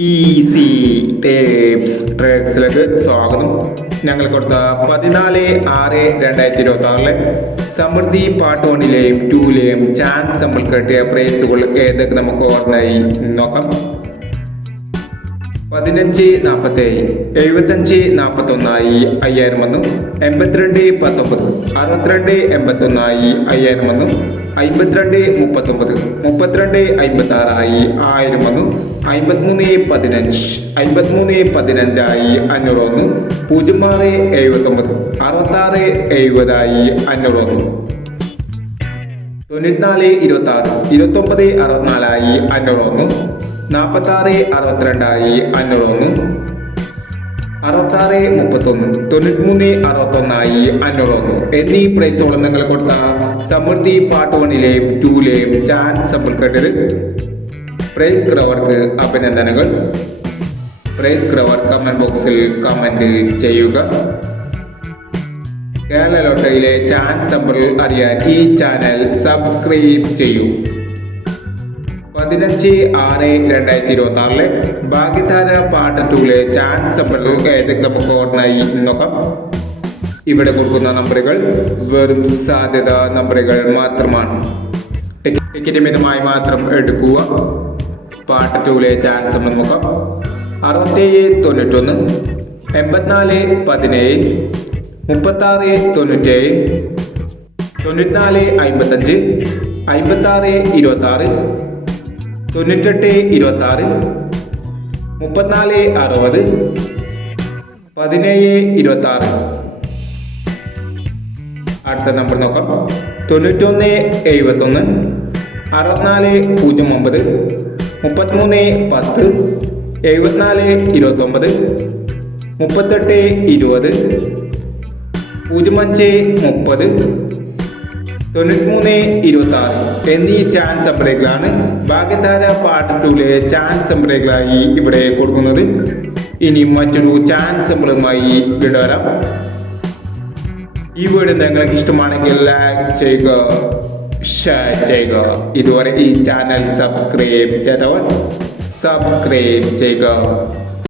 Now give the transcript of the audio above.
Easy tapes ട്രേഡ്സിലേക്ക് സ്വാഗതം. ഞങ്ങൾ കൊടുത്ത 14/6/2026 സമൃദ്ധി പാർട്ട് 1ലെയും 2ലെയും ചാൻസ് നമ്മൾ കിട്ടിയ പ്രൈസുകൾ ഏതൊക്കെ നമുക്ക് ഓർമ്മയായി നോക്കാം. 15-47 75-41 5000 വന്നു. 82-19 62-81 5000 വന്നു. 52-39 32-56 1000 വന്നു. 53-15 53-15 500 വന്നു. 06-79 66-70 500 വന്നു. 94-26 29-64 500 വന്നു. 46-62 500 വന്നു. 66-31 93-61 500 വന്നു എന്നീ പ്രൈസുകൾ നിങ്ങൾ കൊടുത്ത സമൃദ്ധി പാർട്ട് 1ലെയും 2ലെയും ചാൻസ് നമ്മൾ കേട്ടത്. പ്രൈസ് ക്രവർക്ക് അഭിനന്ദനങ്ങൾ. പ്രൈസ് ക്രവർ കമന്റ് ബോക്സിൽ കമന്റ് ചെയ്യുക. കേരള ലോട്ടറിയിലെ ചാൻസ് നമ്പർ അറിയാൻ ഈ ചാനൽ സബ്സ്ക്രൈബ് ചെയ്യൂ. 15-6/2026 ഭാഗ്യധാര പാർട്ട് 2ലെ ചാൻസ് നമ്പർ ഏതൊക്കെ നമുക്ക് ഓർമ്മയായി നോക്കാം. ഇവിടെ കൊടുക്കുന്ന നമ്പറുകൾ വെറും സാധ്യത നമ്പറുകൾ മാത്രമാണ്. ടിക്കറ്റ് മിതമായി മാത്രം എടുക്കുക. പാർട്ട് 2ലെ ചാൻസ് നമ്പർ നോക്കാം. 67-91 84-17 36-97 94-55 56-26 98-26 34-60 17-26. അടുത്ത നമ്പർ നോക്കാം. 91-71 64-09 33-10 74-29 38-20 05-30 93-26 എന്നീ ചാൻസ് നമ്പറുകളാണ് ഭാഗ്യധാര പാർട്ട് 2ലെ ചാൻസ് നമ്പറുകളായി ഇവിടെ കൊടുക്കുന്നത്. ഇനി മറ്റൊരു ചാൻസ് നമ്പറുമായി വിടാം. ഈ വീഡിയോ നിങ്ങൾക്ക് ഇഷ്ടമാണെങ്കിൽ ലൈക്ക് ചെയ്യുക, ഷെയർ ചെയ്യുക. ഇതുവരെ ഈ ചാനൽ സബ്സ്ക്രൈബ് ചെയ്തവർ സബ്സ്ക്രൈബ് ചെയ്യുക.